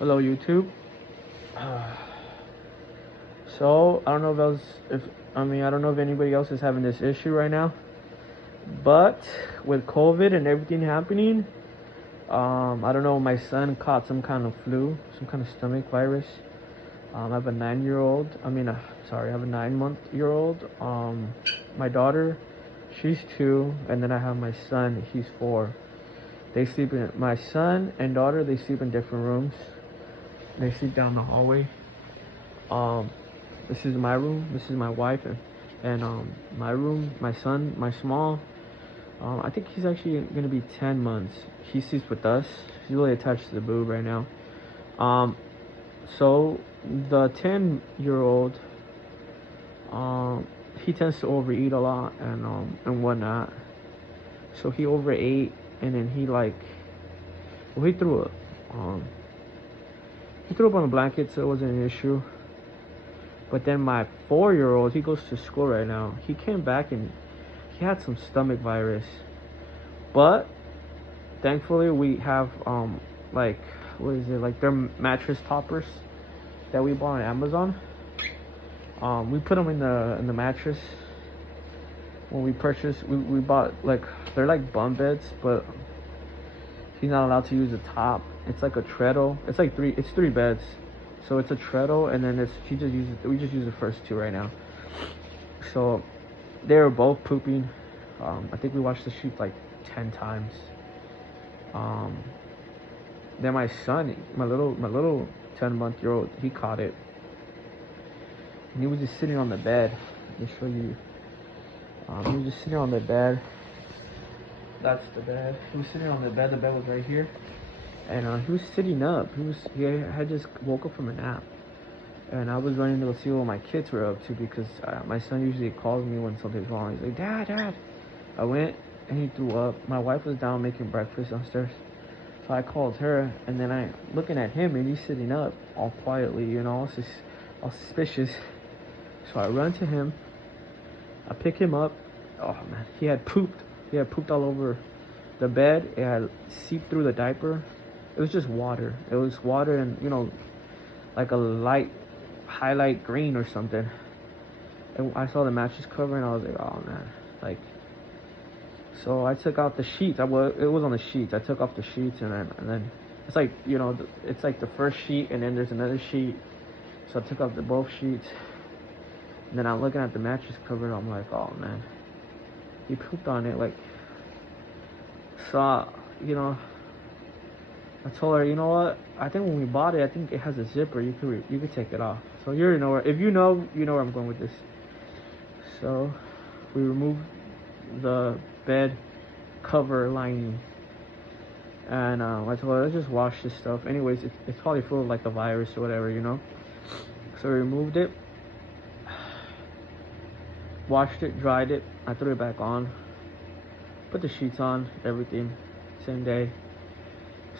Hello, YouTube. Uh, so I don't know I don't know if anybody else is having this issue right now, but with COVID and everything happening, I don't know. My son caught some kind of flu, some kind of stomach virus. I have a 9-year-old. I have a 9-month-year-old. My daughter, she's 2, and then I have my son. He's 4. My son and daughter. They sleep in different rooms. They sleep down the hallway. Um, this is my room. This is my wife and my room. My son, my small. I think he's actually gonna be 10 months. He sleeps with us. He's really attached to the boob right now. So the 10-year-old, he tends to overeat a lot and whatnot. So he overate and then he threw up. He threw up on the blanket, so it wasn't an issue. But then my 4-year-old, he goes to school right now. He came back and he had some stomach virus. But thankfully we have they're mattress toppers that we bought on Amazon. We put them in the mattress when we purchased. We bought they're like bunk beds, but he's not allowed to use the top. It's like a treadle. It's 3 beds. So it's a treadle, and then we just use the first 2 right now. So they were both pooping. I think we washed the sheet like 10 times. Then my son, my little 10-month-year-old, he caught it. And he was just sitting on the bed. Let me show you. He was just sitting on the bed. That's the bed. He was sitting on the bed. The bed was right here. And he was sitting up. He had just woke up from a nap. And I was running to go see what my kids were up to because my son usually calls me when something's wrong. He's like, Dad. I went and he threw up. My wife was down making breakfast downstairs. So I called her, and then I looking at him, and he's sitting up all quietly, all suspicious. So I run to him. I pick him up. Oh man, he had pooped. He had pooped all over the bed. It had seeped through the diaper. It was just water. It was water and, like a light highlight green or something. And I saw the mattress cover and I was like, oh man. So I took out the sheets. It was on the sheets. I took off the sheets and then it's like, it's like the first sheet and then there's another sheet. So I took off both sheets. And then I'm looking at the mattress cover and I'm like, oh man. He pooped on it. I told her, you know what? I think when we bought it, I think it has a zipper. You could take it off. So you know where. If you know where I'm going with this. So we removed the bed cover lining, and I told her, let's just wash this stuff. Anyways, it's probably full of like a virus or whatever, So we removed it, washed it, dried it. I threw it back on, put the sheets on, everything, same day.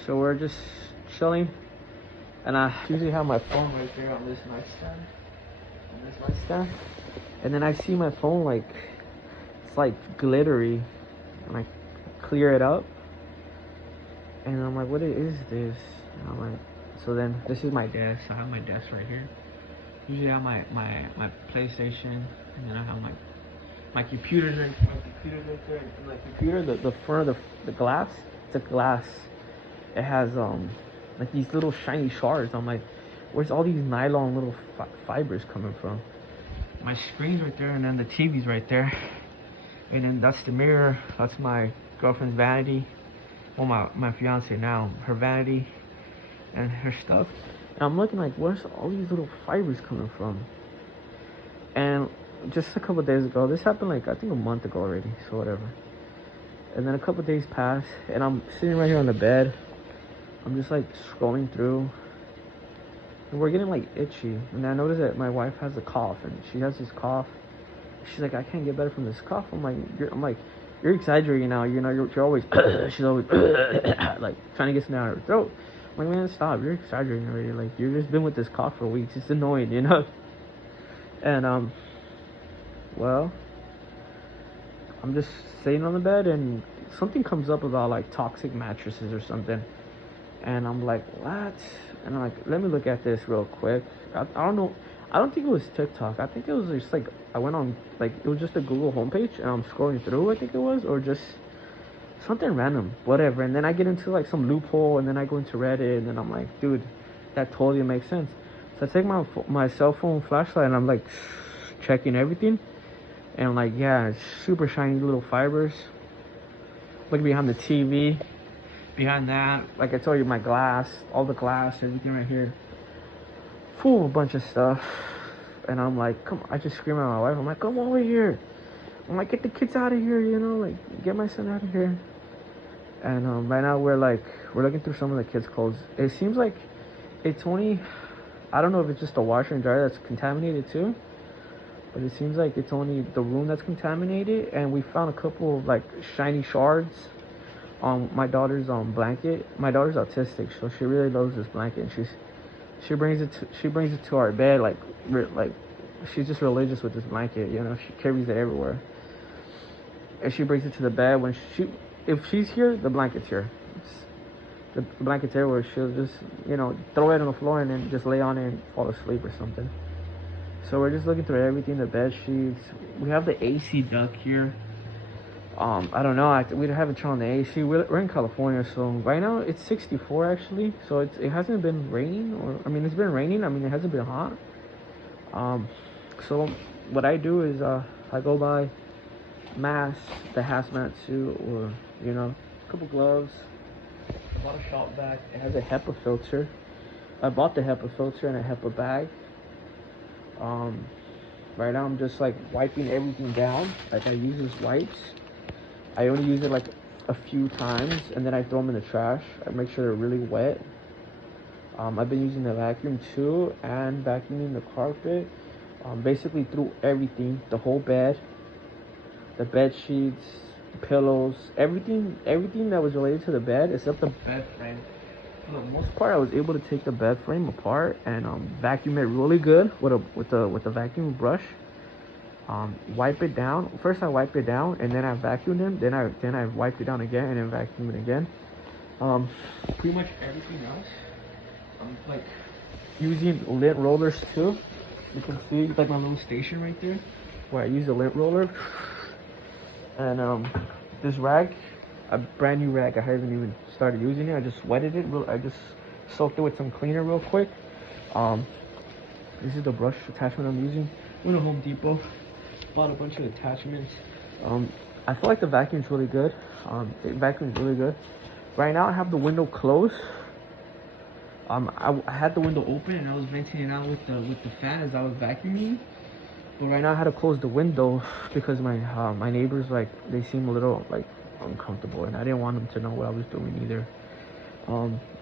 So we're just chilling, and I usually have my phone right there on this nightstand. And then I see my phone it's like glittery, and I clear it up, and I'm like, what is this? And I'm like, so then this is my desk. I have my desk right here. Usually I have my PlayStation, and then I have my computer's right there. And my computer, the front of the glass, it's a glass. It has like these little shiny shards. I'm like, where's all these nylon little fibers coming from? My screen's right there, and then the TV's right there, and then that's the mirror. That's my girlfriend's vanity. Well, my fiance now, her vanity, and her stuff. And I'm looking like, where's all these little fibers coming from? And just a couple days ago, this happened I think a month ago already. So whatever. And then a couple days pass, and I'm sitting right here on the bed. I'm just scrolling through, and we're getting itchy. And I noticed that my wife has a cough, and she has this cough. She's like, I can't get better from this cough. I'm like, you're exaggerating now. You're always she's always trying to get something out of her throat. I'm like, man, stop. You're exaggerating already. You've just been with this cough for weeks. It's annoying, And well, I'm just sitting on the bed, and something comes up about toxic mattresses or something. And I'm like, what? And I'm like, let me look at this real quick. I don't know. I don't think it was TikTok. I think it was just like, I went on, like, it was just a Google homepage and I'm scrolling through, I think it was, or just something random, whatever. And then I get into like some loophole and then I go into Reddit and then I'm like, dude, that totally makes sense. So I take my cell phone flashlight and I'm like checking everything. And like, yeah, it's super shiny little fibers. Look behind the TV. Behind that, like I told you, my glass, all the glass, everything right here, full of a bunch of stuff. And I'm like, come on, I just scream at my wife. I'm like, come over here. I'm like, get the kids out of here, you know, like, get my son out of here. And right now we're looking through some of the kids' clothes. It seems like it's only, I don't know if it's just the washer and dryer that's contaminated too, but it seems like it's only the room that's contaminated. And we found a couple of like shiny shards on my daughter's blanket. My daughter's autistic, so she really loves this blanket. And she brings it to our bed like she's just religious with this blanket. You know, she carries it everywhere, and she brings it to the bed when if she's here, the blanket's here. The blanket's everywhere. She'll just, you know, throw it on the floor and then just lay on it and fall asleep or something. So we're just looking through everything, the bed sheets. We have the AC duct here. I don't know. We haven't turned on the AC. We're in California, so right now it's 64 actually. So it hasn't been raining, or I mean, it's been raining. I mean, it hasn't been hot. So what I do is I go buy mask, the hazmat suit, or you know, a couple gloves. I bought a shop vac. It has a HEPA filter. I bought the HEPA filter and a HEPA bag. Right now I'm just like wiping everything down. Like I use these wipes. I only use it like a few times and then I throw them in the trash. I make sure they're really wet. I've been using the vacuum too and vacuuming the carpet. Basically through everything, the whole bed, the bed sheets, the pillows, everything that was related to the bed except the bed frame. For the most part, I was able to take the bed frame apart and vacuum it really good with the vacuum brush. Wipe it down. First I wiped it down and then I vacuumed it. Then I wiped it down again and then vacuumed it again. Pretty much everything else, I'm like using lint rollers too. You can see like my little station right there where I use a lint roller. And this rag, a brand new rag. I haven't even started using it. I just wetted it. I just soaked it with some cleaner real quick. This is the brush attachment I'm using. Went to Home Depot, bought a bunch of attachments. I feel like the vacuum's really good. The vacuum's really good. Right now I have the window closed. I had the window open and I was venting it out with the fan as I was vacuuming. But right now I had to close the window because my neighbors, like, they seem a little like uncomfortable and I didn't want them to know what I was doing either.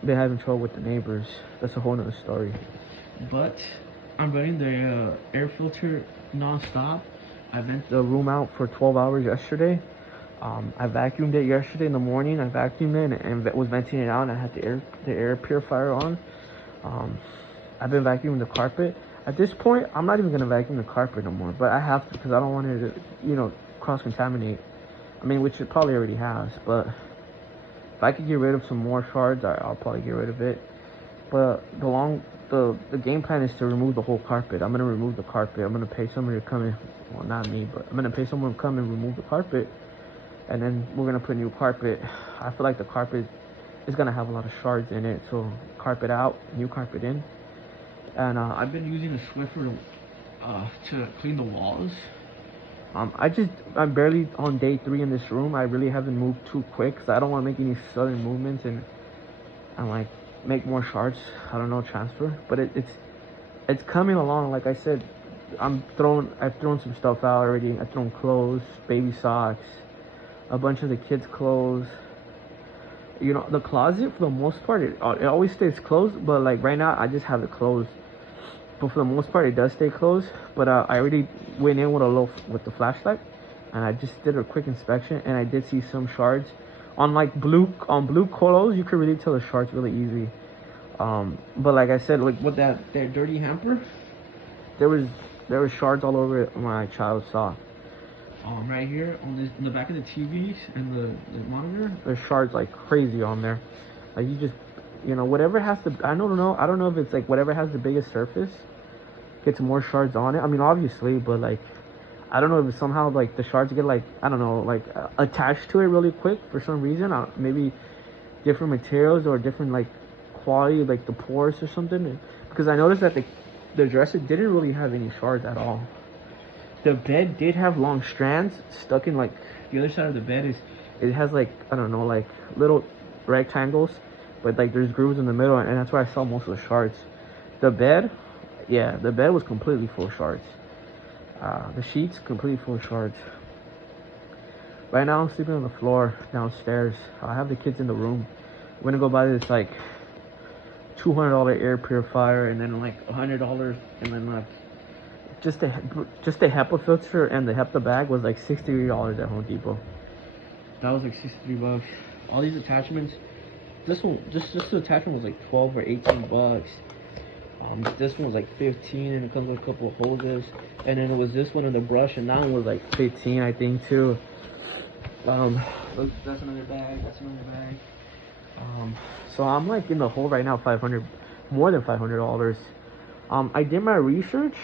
Been having trouble with the neighbors. That's a whole nother story. But I'm running the air filter non-stop. I vent the room out for 12 hours yesterday. I vacuumed it yesterday in the morning. I vacuumed it and was venting it out, and I had the air purifier on. I've been vacuuming the carpet. At this point, I'm not even gonna vacuum the carpet no more, but I have to because I don't want it to, you know, cross-contaminate. I mean, which it probably already has, but if I could get rid of some more shards, I'll probably get rid of it. But the game plan is to remove the whole carpet. I'm gonna remove the carpet. I'm gonna pay somebody to come in. Well, not me, but I'm gonna pay someone to come and remove the carpet, and then we're gonna put new carpet. I feel like the carpet is gonna have a lot of shards in it, so carpet out, new carpet in. And I've been using a Swiffer to clean the walls. I'm barely on day 3 in this room. I really haven't moved too quick because I don't want to make any sudden movements and like make more shards. I don't know, transfer, but it's coming along. Like I said, I've thrown some stuff out already. I've thrown clothes, baby socks, a bunch of the kids' clothes. You know, the closet for the most part it always stays closed, but like right now I just have it closed. But for the most part, it does stay closed. But I already went in with the flashlight, and I just did a quick inspection, and I did see some shards on blue clothes. You could really tell the shards really easy. But like I said, like with that dirty hamper, there was shards all over it. My child saw. Right here on the back of the TVs and the monitor, there's shards like crazy on there. Like you know, whatever has the, I don't know if it's like whatever has the biggest surface gets more shards on it. I mean, obviously, but like, I don't know if somehow like the shards get like, I don't know, like attached to it really quick for some reason. Maybe different materials or different like quality, like the pores or something. Because I noticed that the dresser didn't really have any shards at all. The bed did have long strands stuck in like the other side of the bed is, it has like, I don't know, like little rectangles, but like there's grooves in the middle, and that's where I saw most of the shards. The bed, yeah, the bed was completely full of shards. The sheets completely full of shards. Right now I'm sleeping on the floor downstairs. I have the kids in the room. We're gonna go buy this like $200 air purifier, and then like $100, and then like just the HEPA filter and the HEPA bag was like $63 at Home Depot. That was like 63 bucks. All these attachments, this one, just the attachment was like 12 or 18 bucks. This one was like 15, and it comes with a couple of hoses. And then it was this one and the brush, and that one was like 15, I think, too. Look, that's another bag. That's another bag. So I'm like in the hole right now, more than $500. I did my research.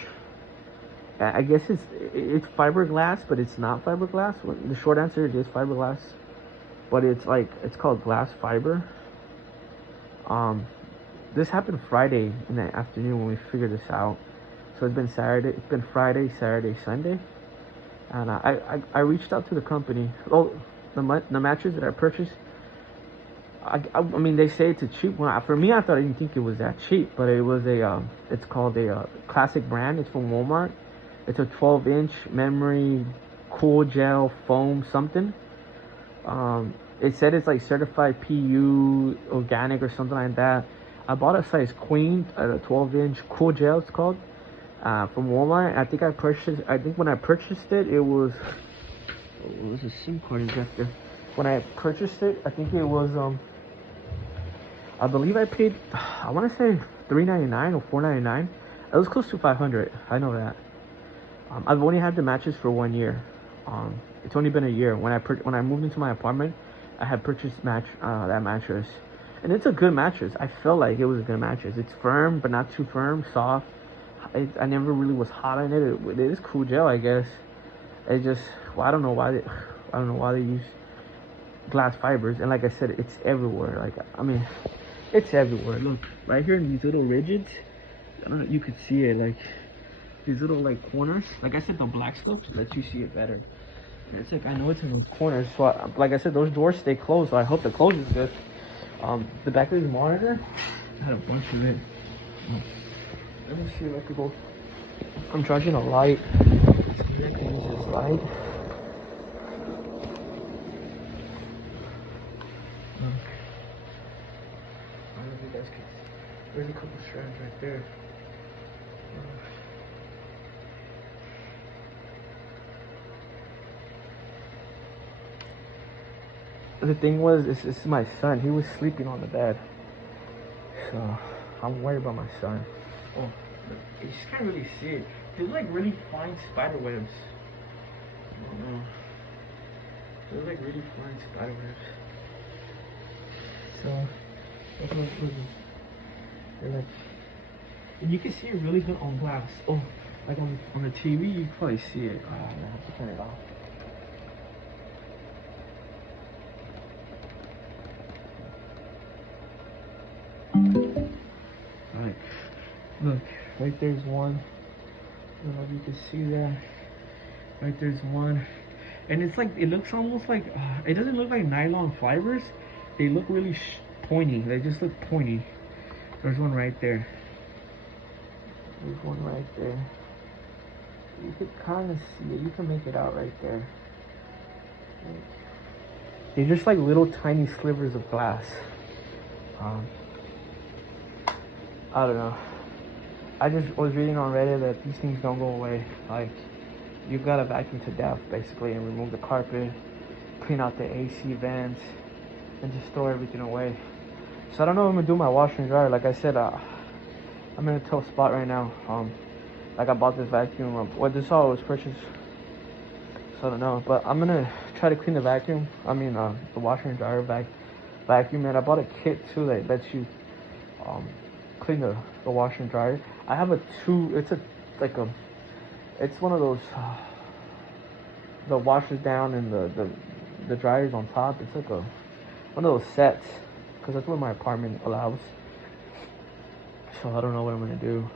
I guess it's fiberglass, but it's not fiberglass. The short answer, it is fiberglass, but it's called glass fiber. This happened Friday in the afternoon when we figured this out. So it's been Saturday. It's been Friday, Saturday, Sunday, and I reached out to the company. Oh, the mattress that I purchased. I mean, they say it's a cheap one. For me, I didn't think it was that cheap, but it was it's called a classic brand. It's from Walmart. It's a 12-inch memory cool gel foam something. It said it's like certified PU organic or something like that. I bought a size queen, a 12-inch cool gel, it's called, from Walmart. I think when I purchased it, it was a SIM card injector. When I purchased it, I think it was I believe I paid, I want to say $3.99 or $4.99. It was close to $500. I know that. I've only had the mattress for 1 year. It's only been a year. When I moved into my apartment, I had purchased that mattress, and it's a good mattress. I felt like it was a good mattress. It's firm, but not too firm. Soft. I never really was hot on it. It is cool gel, I guess. It just, well, I don't know why they use glass fibers. And like I said, it's everywhere. Like, I mean, it's everywhere. Look, right here in these little ridges. I don't know. You could see it, like these little like corners. Like I said, the black stuff lets you see it better. It's like, I know it's in those corners, so like I said, those doors stay closed, so I hope the close is good. The back of this monitor, I had a bunch of it. Let me see if I could go. I'm charging a light. Maybe I can use this light. I don't know if you guys can. There's a couple strands right there. The thing was, this is my son. He was sleeping on the bed, so I'm worried about my son. Oh, you just can't really see it. They're like really fine spider webs. I don't know. They're like really fine spider webs. So, they're like, and you can see it really good on glass. Oh, like on the TV, you can probably see it. Oh, I have to turn it off. Alright, look, right there's one. I don't know if you can see that. Right there's one. And it's like, it looks almost like, it doesn't look like nylon fibers. They look really pointy. They just look pointy. There's one right there. There's one right there. You could kind of see it. You can make it out right there. They're just like little tiny slivers of glass. I don't know. I just was reading on Reddit that these things don't go away. Like, you gotta vacuum to death, basically, and remove the carpet, clean out the AC vents, and just throw everything away. So I don't know if I'm gonna do my washer and dryer. Like I said, I'm in a tough spot right now. Like I bought this vacuum. This all was purchased, so I don't know. But I'm gonna try to clean the vacuum. I mean, the washer and dryer vacuum. And I bought a kit too that lets you clean the washer and dryer. I have a two. Like a it's one of those the washers down and the dryers on top. It's like a one of those sets because that's what my apartment allows. So I don't know what I'm gonna do.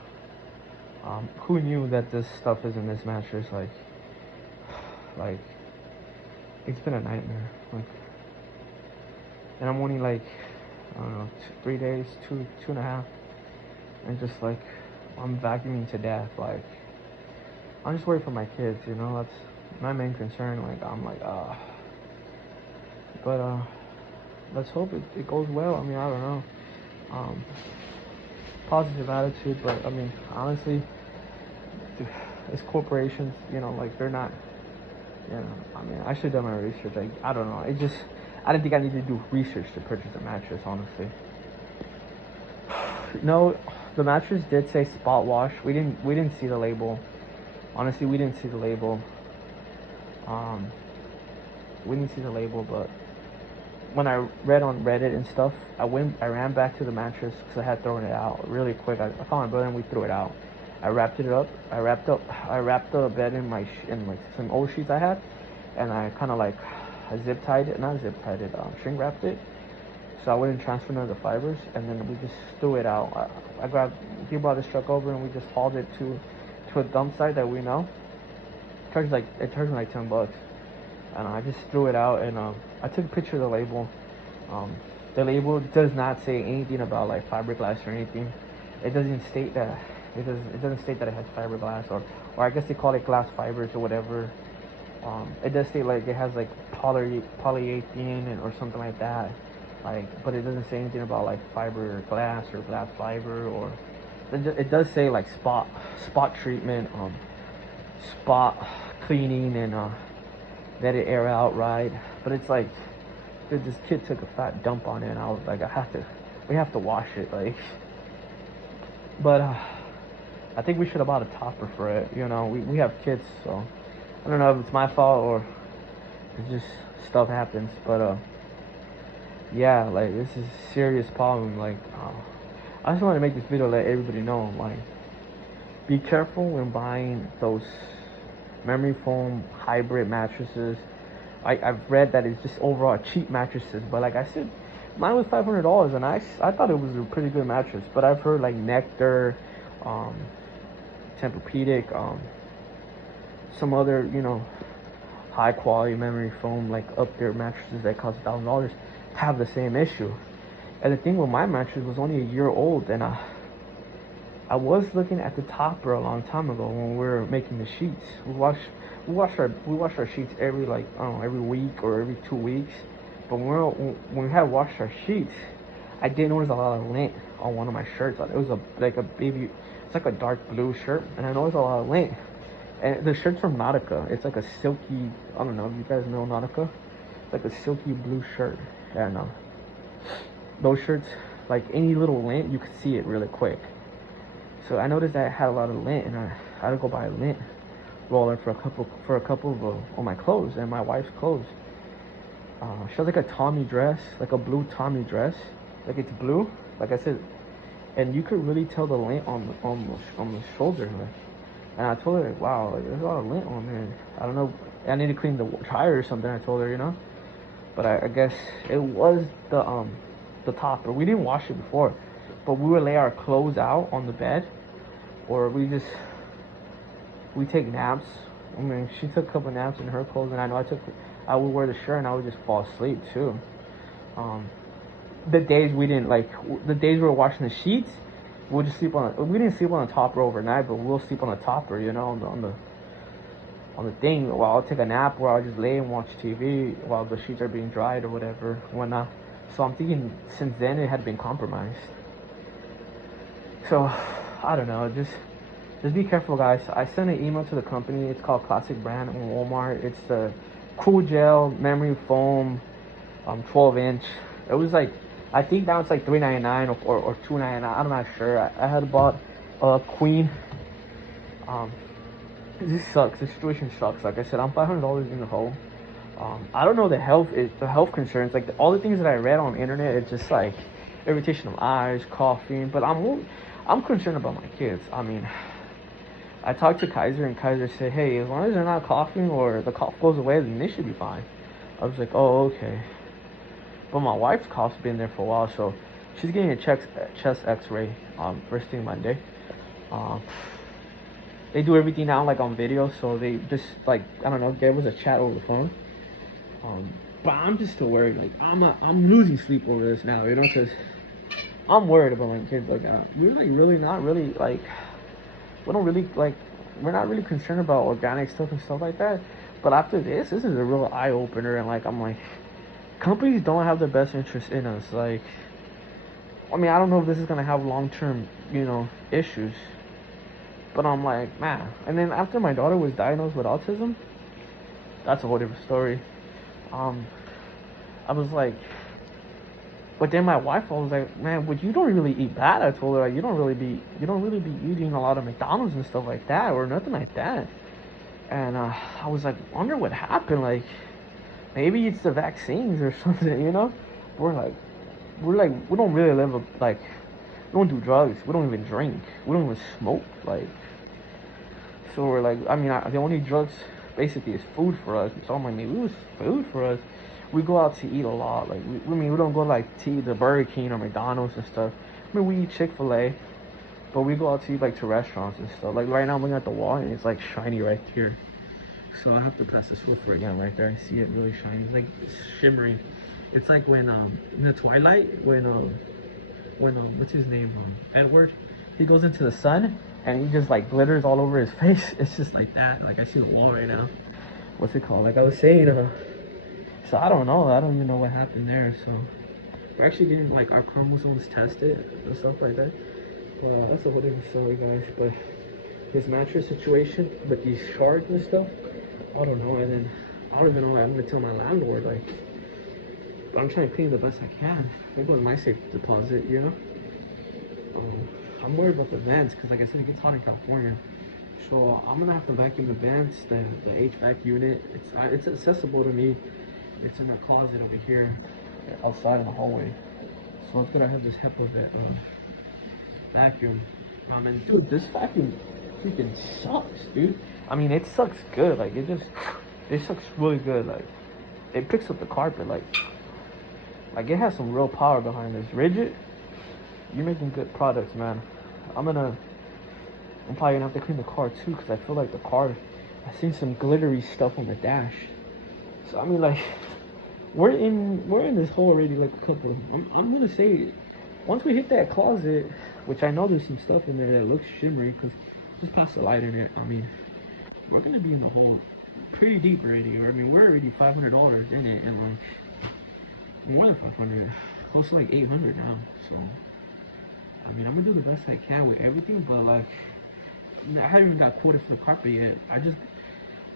Who knew that this stuff is in this mattress? Like it's been a nightmare. Like, and I'm only like I don't know 3 days, two and a half, and just like I'm vacuuming to death. Like I'm just worried for my kids. You know, that's my main concern. Like I'm like but let's hope it goes well. I mean, I don't know. Positive attitude, but I mean, honestly, as corporations, you know, like they're not, you know, I mean, I should have done my research. Like, I don't know. I didn't think I needed to do research to purchase a mattress, honestly. No, the mattress did say spot wash. We didn't see the label. Honestly, we didn't see the label. We didn't see the label, but when I read on Reddit and stuff, I ran back to the mattress because I had thrown it out really quick. I found my brother and we threw it out. I wrapped it up. I wrapped the bed in like some old sheets I had, and I kind of like shrink wrapped it, so I wouldn't transfer none of the fibers. And then we just threw it out. He brought his truck over and we just hauled it to a dump site that we know. It charged me like $10. And I just threw it out, and I took a picture of the label. The label does not say anything about like fiberglass or anything. It doesn't state that. It doesn't state that it has fiberglass, or I guess they call it glass fibers or whatever. It does state like it has like polyethylene or something like that. Like, but it doesn't say anything about like fiberglass or glass fiber, or it does say like spot treatment, spot cleaning, and let it air out right. But it's like, dude, this kid took a fat dump on it, and I was like, we have to wash it, like. But I think we should have bought a topper for it. You know, we have kids, so I don't know if it's my fault or it's just stuff happens. But yeah, like this is a serious problem. Like, I just want to make this video to let everybody know, like, be careful when buying those memory foam hybrid mattresses. I've read that it's just overall cheap mattresses, but like I said, mine was $500, and I thought it was a pretty good mattress. But I've heard like Nectar, Tempur-Pedic, some other, you know, high quality memory foam, like up there mattresses that cost $1,000 have the same issue. And the thing with my mattress was only a year old, and I was looking at the topper a long time ago when we were making the sheets. We wash our sheets every, like, I don't know, every week or every 2 weeks. But when we had washed our sheets, I did notice a lot of lint on one of my shirts. It was it's like a dark blue shirt, and I noticed a lot of lint. And the shirt's from Nautica. It's like a silky, I don't know if you guys know Nautica. It's like a silky blue shirt. And those shirts, like any little lint, you could see it really quick. So I noticed that it had a lot of lint, and I had to go buy a lint roller for a couple of my clothes and my wife's clothes. She has like a Tommy dress, like a blue Tommy dress, like it's blue, like I said, and you could really tell the lint on the shoulder. And I told her, like, wow, like, there's a lot of lint on there. I don't know, I need to clean the dryer or something. I told her, you know, but I guess it was the topper. We didn't wash it before, but we would lay our clothes out on the bed, or we take naps. I mean, she took a couple naps in her clothes, and I know I would wear the shirt and I would just fall asleep too. The days we were washing the sheets, we didn't sleep on the topper overnight, but we'll sleep on the topper, you know, on the thing, while I'll take a nap, or I'll just lay and watch TV while the sheets are being dried or whatever, whatnot. So I'm thinking since then it had been compromised. So I don't know, just be careful, guys. I sent an email to the company. It's called Classic Brand on Walmart. It's the Cool Gel Memory Foam 12-inch. It was like, I think now it's like $3.99 or $2.99. I'm not sure. I had bought a queen. This sucks. This situation sucks. Like I said, I'm $500 in the hole. I don't know the health concerns. Like all the things that I read on the internet, it's just like, irritation of eyes, coughing. But I'm concerned about my kids. I mean, I talked to Kaiser, and Kaiser said, hey, as long as they're not coughing or the cough goes away, then they should be fine. I was like, oh, okay. But my wife's cough's been there for a while, so she's getting a chest X-ray first thing Monday. Um, they do everything now like on video, so they just like, I don't know, gave us a chat over the phone. But I'm just still worried. Like I'm losing sleep over this now, you know, because I'm worried about my kids. Like we're like really not really like we don't really like we're not really concerned about organic stuff and stuff like that. But after this is a real eye opener, and like I'm like, companies don't have their best interest in us. Like, I mean, I don't know if this is gonna have long term, you know, issues. But I'm like, man. And then after my daughter was diagnosed with autism, that's a whole different story. I was like, but then my wife was like, man, but you don't really eat bad. I told her, like, you don't really be eating a lot of McDonald's and stuff like that, or nothing like that. And I was like, wonder what happened. Like, maybe it's the vaccines or something, you know? We're like, we don't really live like, we don't do drugs. We don't even drink. We don't even smoke. Like, so we're like, I mean, the only drugs basically is food for us. So I'm like, maybe it was food for us. We go out to eat a lot. Like, we don't go like to eat the Burger King or McDonald's and stuff. I mean, we eat Chick-fil-A, but we go out to eat like to restaurants and stuff. Like right now, I'm looking at the wall and it's like shiny right here. So I have to pass this roof again right there. I see it really shiny. It's like shimmering. It's like when in the twilight when what's his name, Edward, he goes into the sun and he just like glitters all over his face. It's just like that. Like I see the wall right now. What's it called? Like I was saying, so I don't know. I don't even know what happened there. So we're actually getting like our chromosomes tested and stuff like that. Well, that's a whole different story, guys. But his mattress situation with these shards and stuff, I don't know. And then I don't even know what I'm gonna tell my landlord. Like, but I'm trying to clean the best I can. I go to my safe deposit, you know. I'm worried about the vents because, like I said, it gets hot in California. So I'm gonna have to vacuum the vents, the HVAC unit. It's accessible to me. It's in the closet over here, outside in the hallway. So I'm gonna have this hip of it vacuum. And dude, this vacuum freaking sucks, dude. I mean, it sucks good. Like it sucks really good. Like it picks up the carpet. Like it has some real power behind this. Rigid, you're making good products, man. I'm probably gonna have to clean the car too, because I feel like the car, I've seen some glittery stuff on the dash. So I mean, like, we're in this hole already, like a couple. I'm gonna say, once we hit that closet, which I know there's some stuff in there that looks shimmery, because just pass the light in it. I mean, we're gonna be in the hole pretty deep already. I mean, we're already $500 in it, and like more than 500, close to like 800 now. So I mean, I'm gonna do the best I can with everything, but like, I haven't even got quoted for the carpet yet.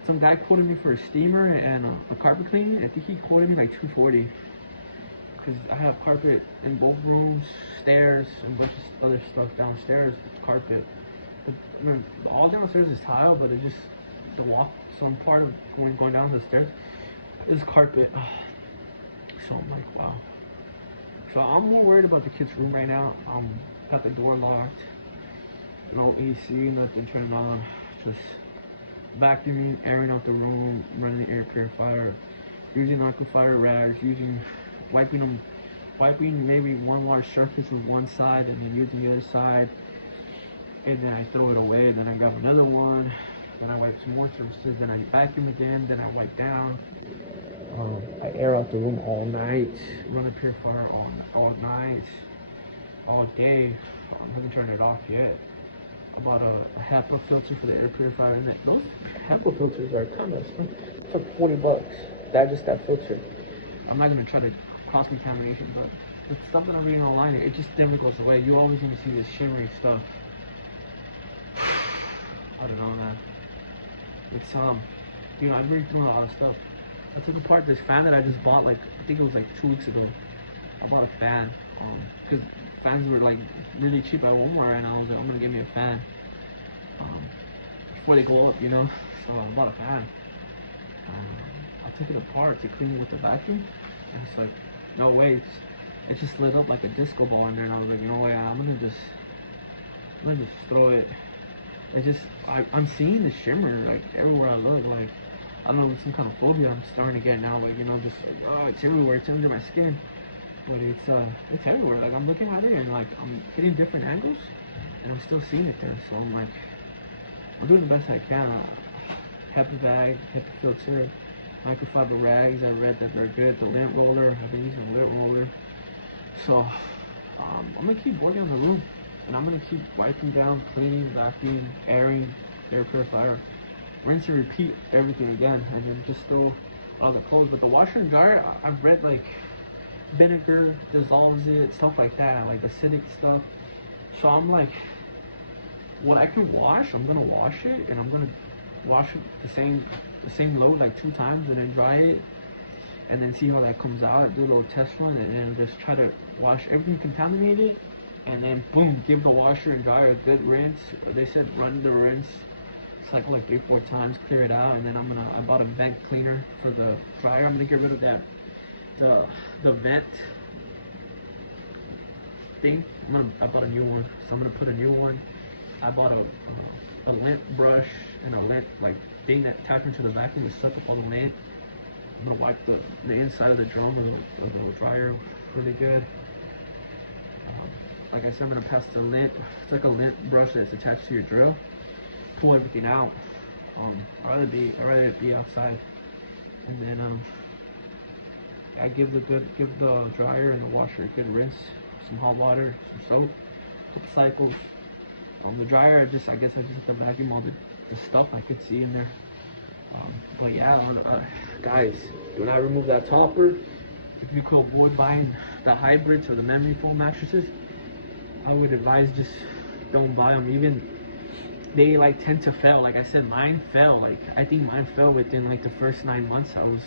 Some guy quoted me for a steamer and a carpet cleaning. I think he quoted me like $240, because I have carpet in both rooms, stairs, and a bunch of other stuff downstairs. Carpet. I mean, all downstairs is tile, but it just the walk, some part of going down the stairs is carpet. So I'm like, wow. So I'm more worried about the kids' room right now. Got the door locked, no AC, nothing turned on, just vacuuming, airing out the room, running the air purifier, using aquafire rags, wiping maybe one large surface with one side and then using the other side, and then I throw it away, then I grab another one, then I wipe some more surfaces, then I vacuum again, then I wipe down. I air out the room all night, run the purifier all night, all day. I haven't turned it off yet. I bought a HEPA filter for the air purifier, and those HEPA filters are kind of expensive. It's like $40. That filter. I'm not gonna try to cross contamination, but the stuff that I'm reading online, it just never goes away. You always need to see this shimmery stuff. I don't know, man. It's dude, I've been through a lot of stuff. I took apart this fan that I just bought, like, I think it was like 2 weeks ago. I bought a fan, because fans were like really cheap at Walmart, and I was like, I'm gonna get me a fan before they go up, you know. So I bought a fan. I took it apart to clean it with the vacuum, and it's like, no way, it just lit up like a disco ball in there, and I was like, no way, I'm gonna just throw it. It just, I'm seeing the shimmer like everywhere I look. Like, I don't know, it's some kind of phobia I'm starting to get now. Like, you know, just like, oh, it's everywhere, it's under my skin. But it's everywhere. Like, I'm looking at it and like I'm hitting different angles, and I'm still seeing it there. So I'm like, I'm doing the best I can. HEPA bag, HEPA filter, microfiber rags. I read that they're good. The lint roller, I've been using a lint roller. So I'm gonna keep working on the room, and I'm gonna keep wiping down, cleaning, vacuuming, airing, air purifier, rinse and repeat everything again, and then just throw all the clothes. But the washer and dryer, I've read like vinegar dissolves it, stuff like that, like acidic stuff. So I'm like, what I can wash, I'm gonna wash it, and I'm gonna wash it the same load like 2 times, and then dry it, and then see how that comes out. Do a little test run, and then just try to wash everything contaminated, and then boom, give the washer and dryer a good rinse. They said run the rinse cycle like 3-4 times, clear it out, and then I bought a vent cleaner for the dryer. I'm gonna get rid of that the vent thing. I bought a new one, so I'm gonna put a new one. I bought a lint brush and a lint like thing that taps into the vacuum to suck up all the lint. I'm gonna wipe the inside of the drum of the dryer really good. Like I said, I'm gonna pass the lint. It's like a lint brush that's attached to your drill. Pull everything out. I'd rather it be outside. And then I give the dryer and the washer a good rinse. Some hot water, some soap, couple cycles. The dryer, I guess I just have to vacuum all the stuff I could see in there. But yeah, guys, do not remove that topper. If you could avoid buying the hybrids or the memory foam mattresses, I would advise just don't buy them. Even they like tend to fail. Like I said, mine fell. Like I think mine fell within like the first 9 months I was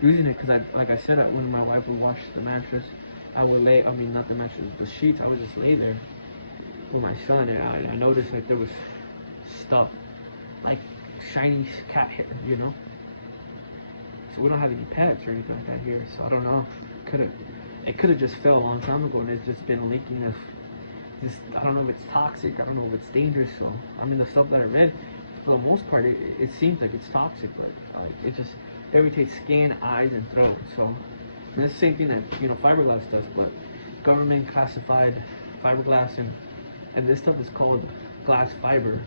using it, because like I said, when my wife would wash the mattress, I would not the mattress, the sheets. I would just lay there with my son, and I noticed like there was stuff, like shiny cat hair, you know. So we don't have any pets or anything like that here, so I don't know. It could have just fell a long time ago, and it's just been leaking. I don't know if it's toxic. I don't know if it's dangerous. So I mean, the stuff that I read, for the most part, it seems like it's toxic, but like it just irritates skin, eyes, and throat. So and it's the same thing that fiberglass does, but government classified fiberglass and this stuff is called glass fiber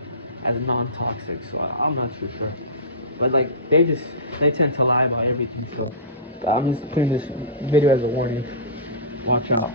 as non-toxic. So I'm not too sure, but like they tend to lie about everything. So I'm just putting this video as a warning. Watch out.